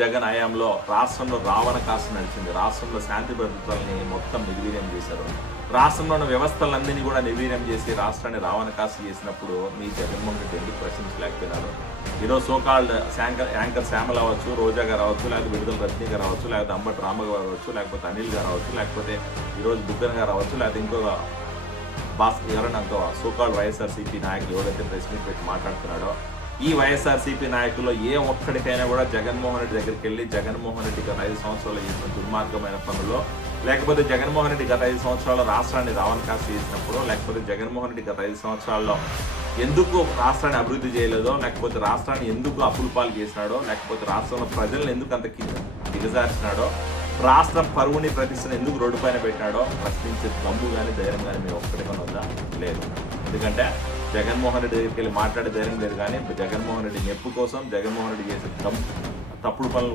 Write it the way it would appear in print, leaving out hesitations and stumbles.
జగన్ హయాంలో రాష్ట్రంలో రావణ కాసు నడిచింది. రాష్ట్రంలో శాంతి భద్రతల్ని మొత్తం నిర్వీర్యం చేశారు. రాష్ట్రంలో ఉన్న వ్యవస్థలన్నింటినీ కూడా నిర్వీర్యం చేసి రాష్ట్రాన్ని రావణ కాసు చేసినప్పుడు మీ జగన్మోహన్ రెడ్డి ఎందుకు ప్రశ్నించలేకపోయినారు? ఈరోజు సోకాల్డ్ యాంకర్ శ్యామల అవ్వచ్చు, రోజా గారు అవ్వచ్చు, లేకపోతే విడుదల రజనీ గారు అవ్వచ్చు, లేకపోతే అంబటి రామ గారు అవ్వచ్చు, లేకపోతే అనిల్ గారు అవ్వచ్చు, లేకపోతే ఈరోజు బుగ్గన్ గారు అవ్వచ్చు, లేకపోతే ఇంకొక ఎవరైనా సోకాల్డ్ వైఎస్ఆర్సీపీ నాయకులు ఎవరైతే ప్రెస్ మీట్ పెట్టి మాట్లాడుతున్నాడో, ఈ వైఎస్ఆర్సీపీ నాయకుల్లో ఏ ఒక్కడికైనా కూడా జగన్మోహన్ రెడ్డి దగ్గరికి వెళ్ళి జగన్మోహన్ రెడ్డి గత 5 సంవత్సరాలు చేసిన దుర్మార్గమైన పనుల్లో, లేకపోతే జగన్మోహన్ రెడ్డి గత 5 సంవత్సరాల్లో రాష్ట్రాన్ని రావణ కాసు చేసినప్పుడు, లేకపోతే జగన్మోహన్ రెడ్డి గత 5 సంవత్సరాల్లో ఎందుకు రాష్ట్రాన్ని అభివృద్ధి చేయలేదో, లేకపోతే రాష్ట్రాన్ని ఎందుకు అప్పుల పాలు చేసినాడో, లేకపోతే రాష్ట్రంలో ప్రజలను ఎందుకు అంత దిగజార్చినాడో, రాష్ట్రం పరువుని ప్రతిష్టను ఎందుకు రోడ్డు పైన పెట్టాడో ప్రశ్నించే దమ్ము కానీ ధైర్యం కానీ మేము ఒక్కడిగా ఉందా? లేదు. ఎందుకంటే జగన్మోహన్ రెడ్డి దగ్గరికి వెళ్ళి మాట్లాడే ధైర్యం లేదు. కానీ జగన్మోహన్ రెడ్డి మెప్పు కోసం జగన్మోహన్ రెడ్డి చేసే తప్పుడు పనులు